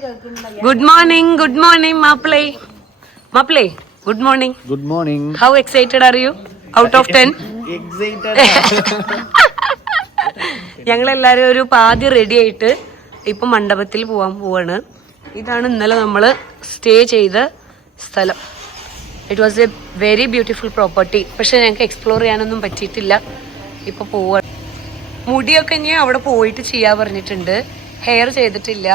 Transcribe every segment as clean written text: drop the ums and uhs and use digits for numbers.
Good morning, Maple. Maple, good morning. Good morning. How excited are you? Out of 10? Excited. ഞങ്ങളെല്ലാരും ഒരു പാതി ready ആയിട്ട് ഇപ്പൊ മണ്ഡപത്തിൽ പോവാണ്. ഇതാണ് ഇന്നലെ നമ്മള് സ്റ്റേ ചെയ്ത സ്ഥലം. It was A very beautiful property. പക്ഷെ ഞങ്ങൾക്ക് എക്സ്പ്ലോർ ചെയ്യാനൊന്നും പറ്റിയിട്ടില്ല. ഇപ്പൊ പോവാണ്. മുടിയൊക്കെ ഇനി അവിടെ പോയിട്ട് ചെയ്യാൻ പറഞ്ഞിട്ടുണ്ട്. ഹെയർ ചെയ്തിട്ടില്ല,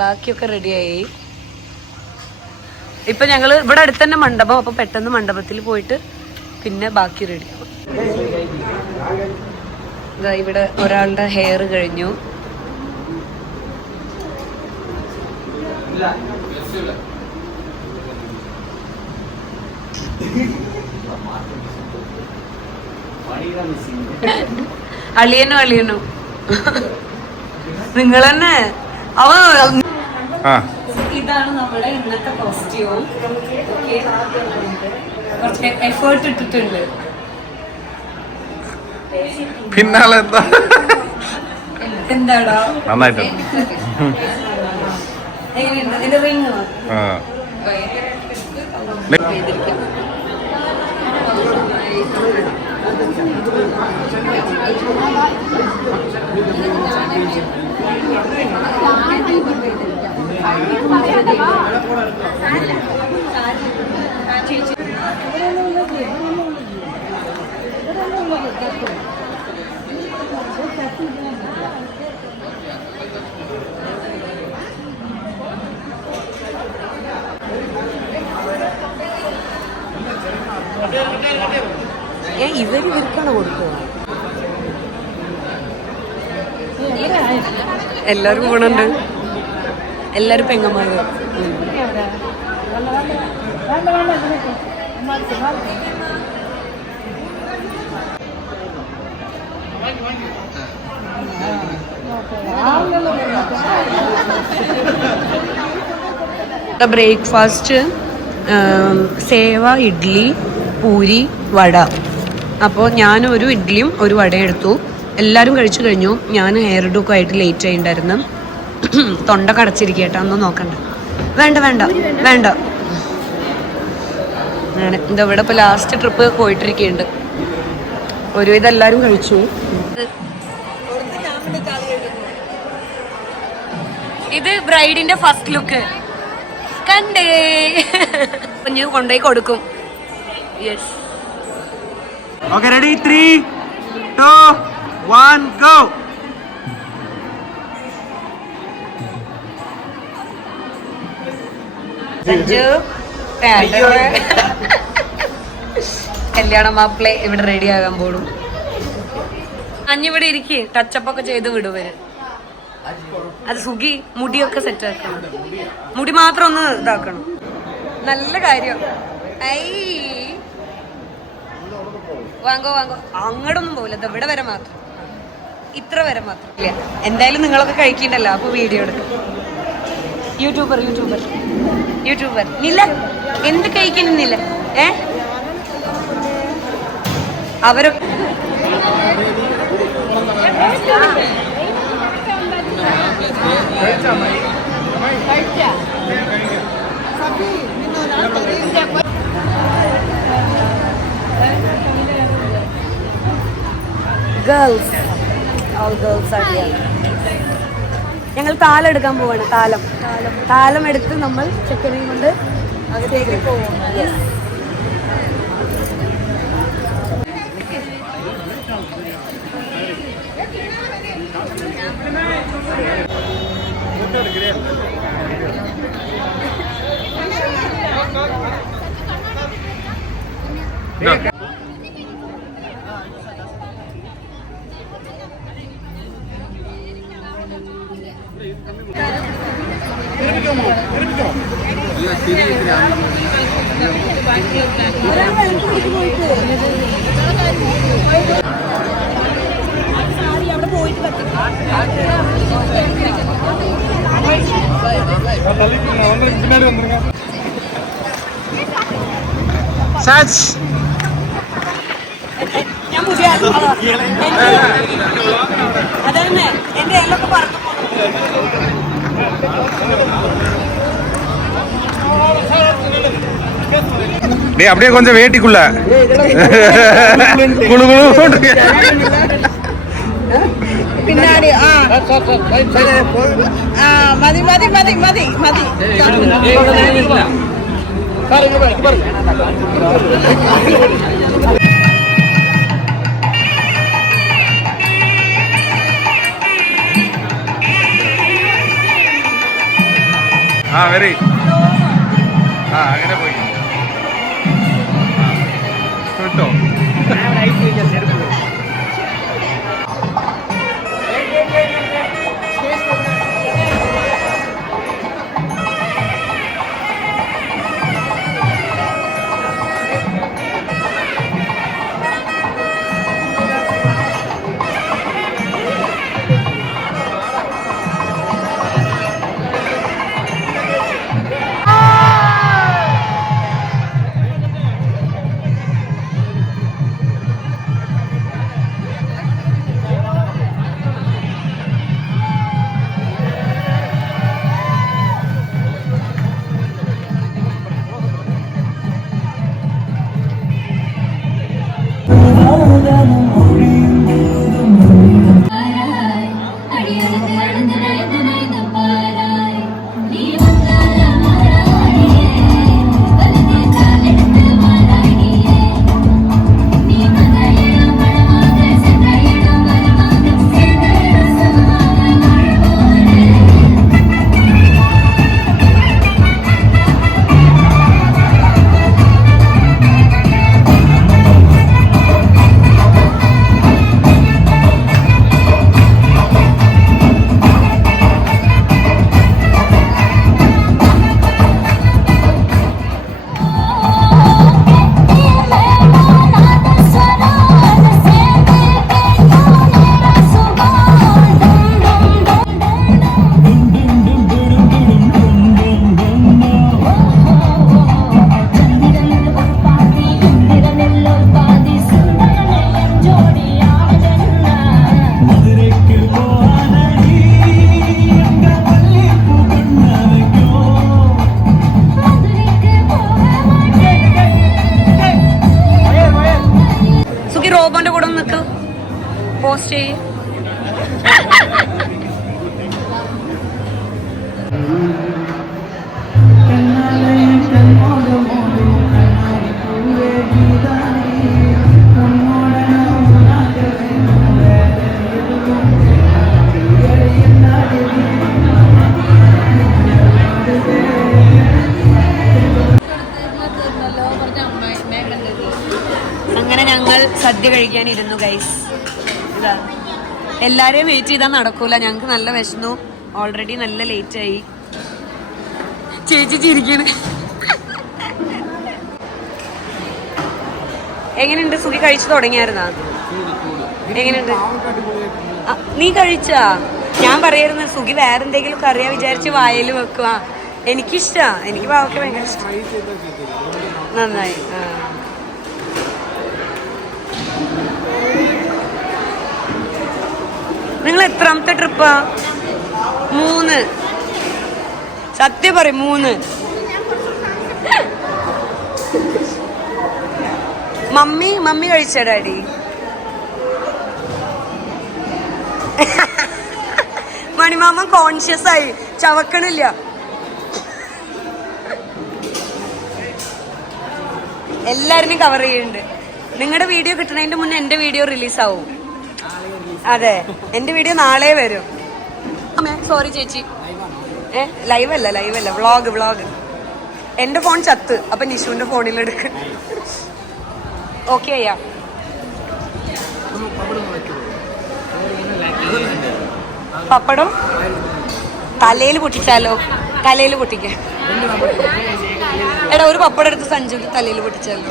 ബാക്കിയൊക്കെ റെഡിയായി. ഇപ്പൊ ഞങ്ങള് ഇവിടെ അടുത്ത് തന്നെ മണ്ഡപം. അപ്പൊ പെട്ടെന്ന് മണ്ഡപത്തിൽ പോയിട്ട് പിന്നെ ബാക്കി റെഡിയാവും. ഇവിടെ ഒരാളുടെ ഹെയർ കഴിഞ്ഞു. അളിയനോ നിങ്ങൾ തന്നെ ഇതാണ് നമ്മുടെ ഇന്നത്തെ കോസ്റ്റ്യൂം. കുറച്ച് എഫേർട്ട് ഇട്ടിട്ടുണ്ട്. പിന്നാലെ എന്താടാ നന്നായിട്ട് എങ്ങനെയുണ്ട് ഇതിന്റെ റിങ്? ഇവർക്കാണ് കൊടുക്കുക. എല്ലാരും പോണുണ്ട്. എല്ലാരും പെങ്ങന്മാര്. ബ്രേക്ക്ഫാസ്റ്റ് സേവ, ഇഡ്ഡലി, പൂരി, വട. അപ്പോൾ ഞാനൊരു ഇഡ്ഡലിയും ഒരു വടയും എടുത്തു. എല്ലാവരും കഴിച്ചു കഴിഞ്ഞു. ഞാൻ ഹെയർ ഡുക്കും ആയിട്ട് ലേറ്റ് ആയിട്ടുണ്ടായിരുന്നു. തൊണ്ട കടച്ചിരിക്കട്ടെ, ഒന്നും നോക്കണ്ട. വേണ്ട അങ്ങനെ എന്താ ഇവിടെ ഇപ്പോൾ ലാസ്റ്റ് ട്രിപ്പ് പോയിട്ടിരിക്കുന്നുണ്ട്. ഒരുവിധം എല്ലാവരും കഴിച്ചു. ഇത് ബ്രൈഡിന്റെ ഫസ്റ്റ് ലുക്ക് കണ്ടേ. കുഞ്ഞു കൊണ്ടുപോയി കൊടുക്കും. Yes. Okay, ready? 3, 2, 1, go. Sanju കല്യാണ മാപ്പിളെ ഇവിടെ റെഡി ആകാൻ പോടും. അഞ്ഞിവിടെ ഇരിക്കേ, ടച്ചപ്പ് ഒക്കെ ചെയ്ത് വിടുവര്. അത് സുഖി മുടിയൊക്കെ സെറ്റ് ആക്കണം. മുടി മാത്രം ഒന്ന് ഇതാക്കണം. നല്ല കാര്യം. വാങ്ങോ അങ്ങോട്ടൊന്നും പോകില്ല. ഇവിടെ വരെ മാത്രം, ഇത്ര വരെ മാത്രം. ഇല്ല, എന്തായാലും നിങ്ങളൊക്കെ കഴിക്കണ്ടല്ലോ. അപ്പൊ വീഡിയോ എടുക്കും. യൂട്യൂബർ നില്ല എന്ത് കഴിക്കണമെന്നില്ല. അവരൊക്കെ ഗേൾസ് are here. ഞങ്ങൾ താലം എടുക്കാൻ പോവാണ്. താലം എടുത്ത് നമ്മൾ ചെക്കനെയും കൊണ്ട് അകത്തേക്ക് പോകും. ഞാൻ പുതിയ അതന്നെ എന്റെ എല്ലൊക്കെ പറഞ്ഞു. டேய் அப்படியே கொஞ்சம் வேட்டிக்குள்ள குளு குளு பின்னாடி மதி மதி மதி மதி மதி വെരി അങ്ങനെ പോയി കിട്ടോ റോബോന്റെ കൂടെ നിൽക്ക് പോസ്റ്റ് ചെയ്യ്. അങ്ങനെ ഞങ്ങൾ സദ്യ കഴിക്കാനിരുന്നു ഗൈസ്. ഇതാ എല്ലാരെയും വെയിറ്റ് ചെയ്താൽ നടക്കൂല, ഞങ്ങക്ക് നല്ല വിശന്നു, ഓൾറെഡി നല്ല ലേറ്റ് ആയി. ചേച്ചി ചിരിക്കണ്. എങ്ങനെയുണ്ട് സുഖി? കഴിച്ചു തുടങ്ങിയായിരുന്നാ? എങ്ങനെയുണ്ട്? നീ കഴിച്ചാ? ഞാൻ പറയായിരുന്നു സുഖി വേറെന്തെങ്കിലും കറിയാ വിചാരിച്ച് വായയിൽ വെക്കുക. എനിക്കിഷ്ടാ, എനിക്ക് പാവയ്ക്ക ഭയങ്കര ഇഷ്ടം. നന്നായി. നിങ്ങൾ എത്രാമത്തെ ട്രിപ്പാ? 3. സത്യം പറയും 3. മമ്മി കഴിച്ച ഡാഡി? മണിമാമ കോൺഷ്യസ് ആയി, ചവക്കണില്ല. എല്ലാരും കവർ ചെയ്യുന്നുണ്ട്. നിങ്ങളുടെ വീഡിയോ കിട്ടണതിന്റെ മുന്നേ എന്റെ വീഡിയോ റിലീസാവും. അതെ, എന്റെ വീഡിയോ നാളെ വരും. സോറി ചേച്ചി, ലൈവ് അല്ല വ്ളോഗ്. എന്റെ ഫോൺ ചത്ത്, അപ്പൊ നിഷുവിന്റെ ഫോണിൽ എടുക്ക. ഓക്കെ അയ്യാ. പപ്പടം തലയിൽ പൊട്ടിച്ചാലോ? തലയിൽ പൊട്ടിക്കാൻ. എടാ ഒരു പപ്പടം എടുത്ത് സഞ്ജുക്ക് തലയിൽ പൊട്ടിച്ചാലോ?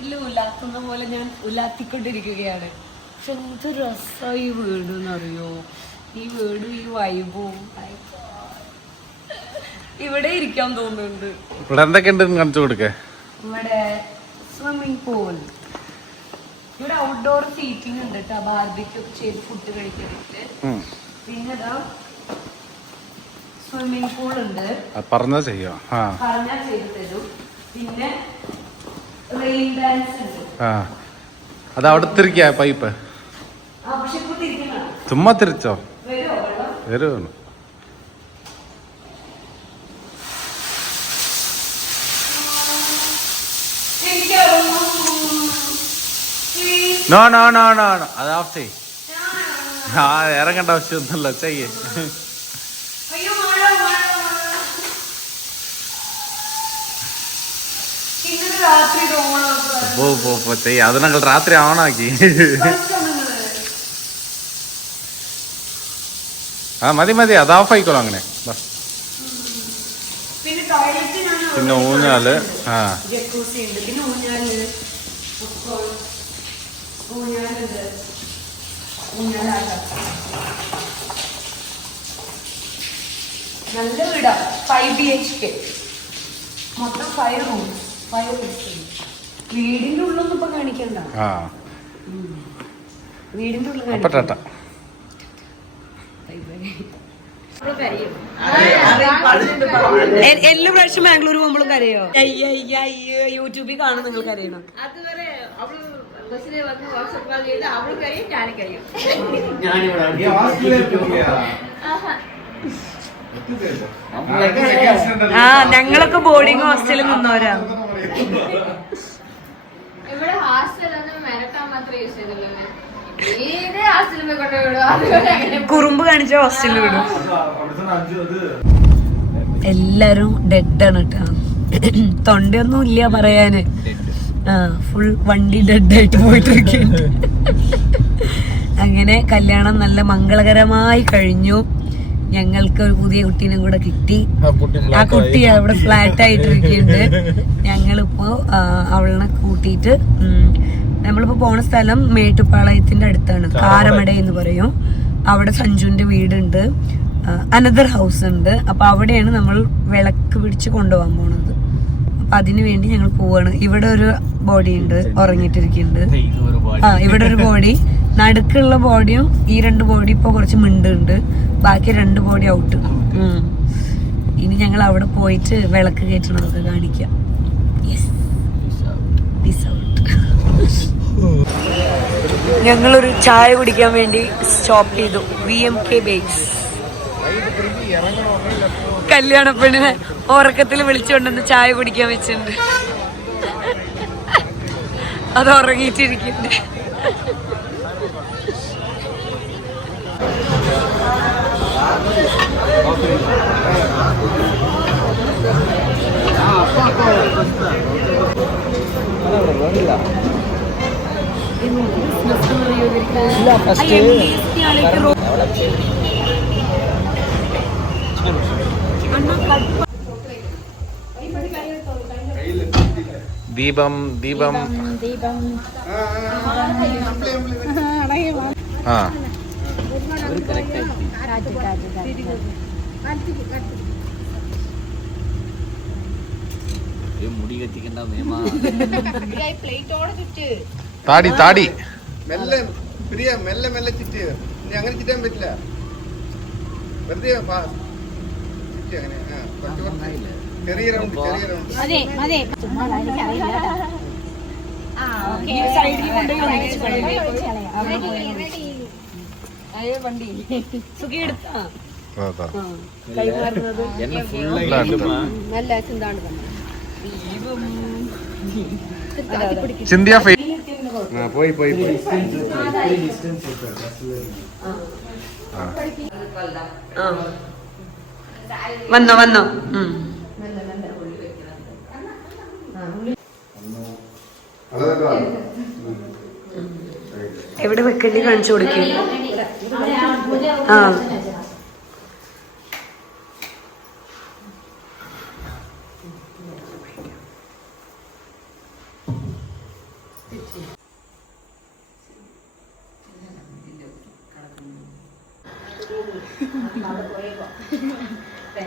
വീട്ടിൽ ഉലാത്തുന്ന പോലെ ഞാൻ ഉലാത്തിക്കൊണ്ടിരിക്കുകയാണ്. പക്ഷെ എന്ത് രസമായി ഈ വീട് എന്നറിയോ, ഈ വീടും ഈ വൈബും. ഇവിടെ ഇരിക്കാൻ തോന്നുന്നുണ്ട്. ഇവിടെ എന്തൊക്കെയുണ്ട് കാണിച്ചു കൊടുക്കേ. ഇവിടെ സ്വിമ്മിങ് പൂൾ, ഇവിടെ ഔട്ട്ഡോർ സീറ്റിംഗ് ഉണ്ട് കേട്ടോ, ബാർബിക്യൂ ഒക്കെ ചെയ്ത് ഫുഡ് കഴിക്കാനായിട്ട്. പിന്നെ സ്വിമ്മിങ് പൂൾ ഉണ്ട്, പറഞ്ഞാൽ ചെയ്തു തരും. പിന്നെ റെയിൻ ഡാൻസ് ഉണ്ട്. അത് അവിടെ തിരിക്കാ പൈപ്പ് ചുമ്മാ തിരിച്ചോ വരും. നോ നോ നോ നോ അത് ഓഫ് ചെയ്. ഇറങ്ങേണ്ട ആവശ്യമൊന്നുമില്ല, ചെയ്യേ. പോ ചെയ്യ, അത് ഞങ്ങൾ രാത്രി ഓണാക്കി. മതി മതി, അത് ഓഫ് ആയിക്കോളൂ അങ്ങനെ. പിന്നെ ഊഞ്ഞാല്, നല്ല വീടാ. 5 BHK, മൊത്തം 5 റൂംസ്, 5 റൂംസ്. വീടിന്റെ ഉള്ളൊന്നും ഇപ്പൊ കാണിക്കണ്ട, വീടിന്റെ ഉള്ളിൽ കാണിക്കണ്ട. എല്ലാ പ്രാവശ്യം ബാംഗ്ലൂർ പോകുമ്പോഴും കരയോ? അയ്യോ യൂട്യൂബിൽ കാണും നിങ്ങൾ കരയണം. ഞങ്ങളൊക്കെ ബോർഡിംഗ് ഹോസ്റ്റലിൽ നിന്നവരാ. ഇവിടെ ഹോസ്റ്റലൊന്നും മെരട്ടാൻ മാത്രമേ യൂസ് ചെയ്തുള്ളൂ. കുറുമ്പ് കാണിച്ച ഹോസ്റ്റലിൽ വിടും. എല്ലാരും ഡെഡാണ് കേട്ടോ, തൊണ്ടയൊന്നും ഇല്ല പറയാന്. ഫുൾ വണ്ടി ഡെഡായിട്ട് പോയിട്ടിരിക്കുന്നുണ്ട്. അങ്ങനെ കല്യാണം നല്ല മംഗളകരമായി കഴിഞ്ഞു. ഞങ്ങൾക്ക് ഒരു പുതിയ കുട്ടീനും കൂടെ കിട്ടി. ആ കുട്ടി അവിടെ ഫ്ലാറ്റ് ആയിട്ടിരിക്കുന്നുണ്ട്. ഞങ്ങളിപ്പോ അവളെ കൂട്ടിയിട്ട് നമ്മളിപ്പോ പോണ സ്ഥലം മേട്ടുപ്പാളയത്തിന്റെ അടുത്താണ്, കാരമട എന്ന് പറയും. അവിടെ സഞ്ജുവിന്റെ വീടുണ്ട്, അനദർ ഹൗസ് ഉണ്ട്. അപ്പൊ അവിടെയാണ് നമ്മൾ വിളക്ക് പിടിച്ച് കൊണ്ടുപോകാൻ പോണത്. അപ്പൊ അതിനു വേണ്ടി ഞങ്ങൾ പോവാണ്. ഇവിടെ ഒരു ബോഡി ഉണ്ട് ഉറങ്ങിയിട്ടിരിക്കുന്നുണ്ട്. ഇവിടെ ഒരു ബോഡി, നടുക്കുള്ള ബോഡിയും ഈ 2 ബോഡി ഇപ്പൊ കുറച്ച് മിണ്ടുണ്ട്, ബാക്കി 2 ബോഡി ഔട്ട്. ഇനി ഞങ്ങൾ അവിടെ പോയിട്ട് വിളക്ക് കയറ്റണതൊക്കെ കാണിക്കാം. ഞങ്ങളൊരു ചായ കുടിക്കാൻ വേണ്ടി സ്റ്റോപ്പ് ചെയ്തു. VMK bakes. കല്യാണ പെണ്ണിനെ ഉറക്കത്തിൽ വിളിച്ചുകൊണ്ടെന്ന് ചായ കുടിക്കാൻ വെച്ചിട്ടുണ്ട്. അത് ഉറങ്ങിയിട്ടിരിക്കുന്നുണ്ട്. ദീപം ദീപം മുടി കത്തിക്കണ്ട നിയമ താടി താടി മെല്ലെ പ്രിയ മെല്ലെ മെല്ലെ ചുറ്റി. ഇനി അങ്ങനെ ചുറ്റാൻ പറ്റില്ല, വെറുതെ ചുറ്റി അങ്ങനെ. ചെറിയ റൗണ്ട്, ചെറിയ റൗണ്ട്. ചിന്തിയ പോയി പോയി പോയി. വന്നോ വന്നോ. എവിടെ വെക്കേണ്ടി കാണിച്ചു കൊടുക്കും.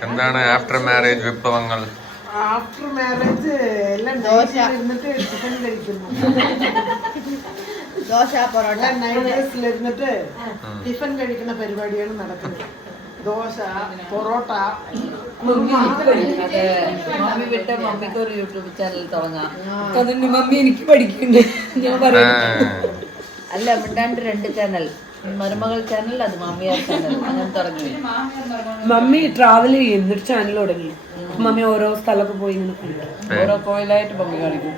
എന്താണ് ആഫ്റ്റർ മാരേജ് വിപ്ലവങ്ങൾ? ആഫ്റ്റർ മാരേജ് എല്ലാം ദോശ ഇരുന്നിട്ട് ചിക്കൻ കഴിക്കുന്നു. ദോശ പൊറോട്ട നൈറ്റ് ഡ്രസ്സിൽ ഇരുന്നിട്ട് ടിഫൻ കഴിക്കുന്ന പരിപാടിയാണ് നടക്കുന്നത്. ദോശ പൊറോട്ട. മമ്മി വിട്ട മമ്മിക്ക് ഒരു യൂട്യൂബ് ചാനൽ തുടങ്ങാം. അതിന് മമ്മി എനിക്ക് പഠിക്കണ്ടേ ഞാൻ പറയാം. അല്ല മിണ്ടാണ്ട് 2 ചാനൽ, മരുമകൾ ചാനൽ, അത് മാമിയാർ ചാനൽ, അങ്ങനെ തുടങ്ങി. മമ്മി ട്രാവൽ ചെയ്യുന്ന ഒരു ചാനൽ തുടങ്ങി. മമ്മി ഓരോ സ്ഥലമൊക്കെ പോയി ഇങ്ങനെ കാണിക്കും. ഓരോ കോയിലായിട്ട് മമ്മി കാണിക്കും.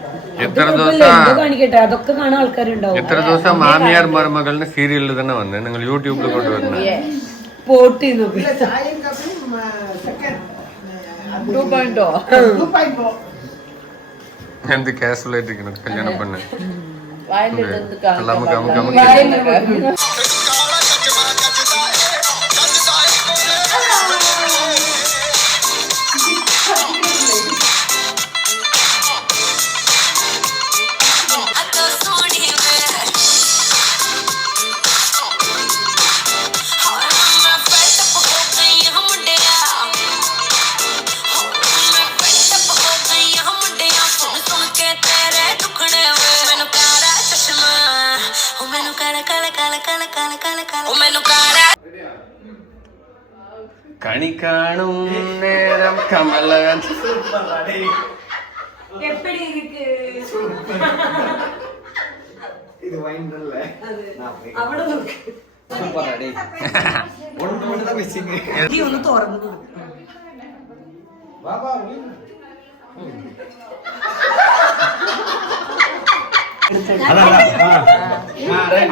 എത്ര എന്തോ ദിവസം കാണിക്കട്ടെ, അതൊക്കെ കാണാൻ ആൾക്കാരുണ്ടാവും. എത്ര ദിവസം മാമിയാർ മരുമകളുടെ സീരിയലിൽ തന്നെ വന്നേ നിങ്ങൾ യൂട്യൂബിൽ കൊണ്ടുവരുന്നത്? പോട്ട് ചെയ്യുന്നൊക്കെ ചായയും കപ്പിയും സെക്കൻഡ് 2.0 2.0. എന്ത് കാഷ്വൽ ആയിട്ടിരിക്കുന്നത് കല്യാണ പെണ്ണ്. വായിലിട്ട് നമുക്ക് കണി കാണും നേരം കമല ഒന്ന് തുറന്നു.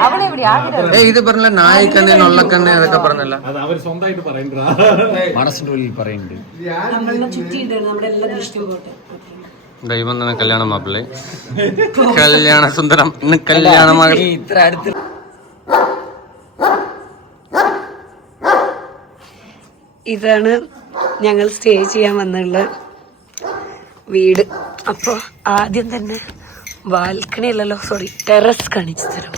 അവിടെ എവിടെ ആഗ്രഹം ഇത് പറഞ്ഞ നായിക്കണ്ണേ നൊള്ളക്കണ്ണേ അതൊക്കെ പറഞ്ഞല്ല. മനസ്സിന്റെ ഉള്ളിൽ പറയുന്നുണ്ട്. നമ്മളെ ചുറ്റിയിട്ടാണ് നമ്മുടെ എല്ലാ ദൃഷ്ടിയും പോട്ടെ. ദൈവം തന്നെ കല്യാണ മാപ്പിള്ളേ, കല്യാണ സുന്ദരം, ഇന്ന് കല്യാണ മകൾ. ഇത്ര അടുത്ത് ഇതാണ് ഞങ്ങൾ സ്റ്റേ ചെയ്യാൻ വന്നുള്ള വീട്. അപ്പോൾ ആദ്യം തന്നെ ബാൽക്കണി അല്ലല്ലോ, സോറി, ടെറസ് കാണിച്ചു തരാം.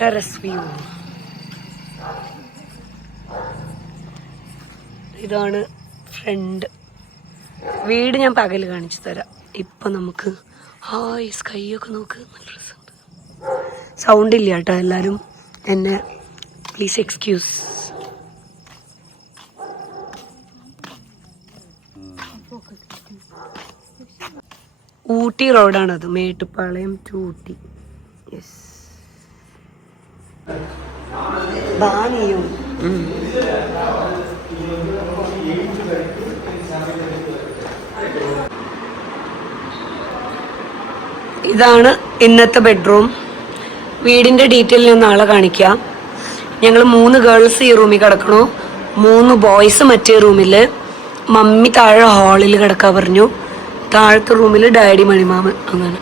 Terrace view. ഇതാണ് ഫ്രണ്ട് വീട്. ഞാൻ പകല് കാണിച്ചു തരാം. ഇപ്പൊ നമുക്ക് ഹായ് സ്കൈ ഒക്കെ നോക്ക്, നല്ല രസമുണ്ട്. സൗണ്ട് ഇല്ല കേട്ടോ, എല്ലാവരും എന്നെ പ്ലീസ് എക്സ്ക്യൂസ്. ഊട്ടി റോഡാണത്, മേട്ടുപ്പാളയം ടു ഊട്ടി. യെസ്, ബാനിയും ഇതാണ് ഇന്നത്തെ ബെഡ്റൂം. വീടിന്റെ ഡീറ്റെയിൽ ഞാൻ നാളെ കാണിക്കാം. ഞങ്ങൾ 3 ഗേൾസ് ഈ റൂമിൽ കിടക്കണു, 3 ബോയ്സ് മറ്റേ റൂമില്. മമ്മി താഴെ ഹാളിൽ കിടക്കാൻ പറഞ്ഞു, താഴത്തെ റൂമിൽ ഡാഡി മണിമാമൻ. അങ്ങനെ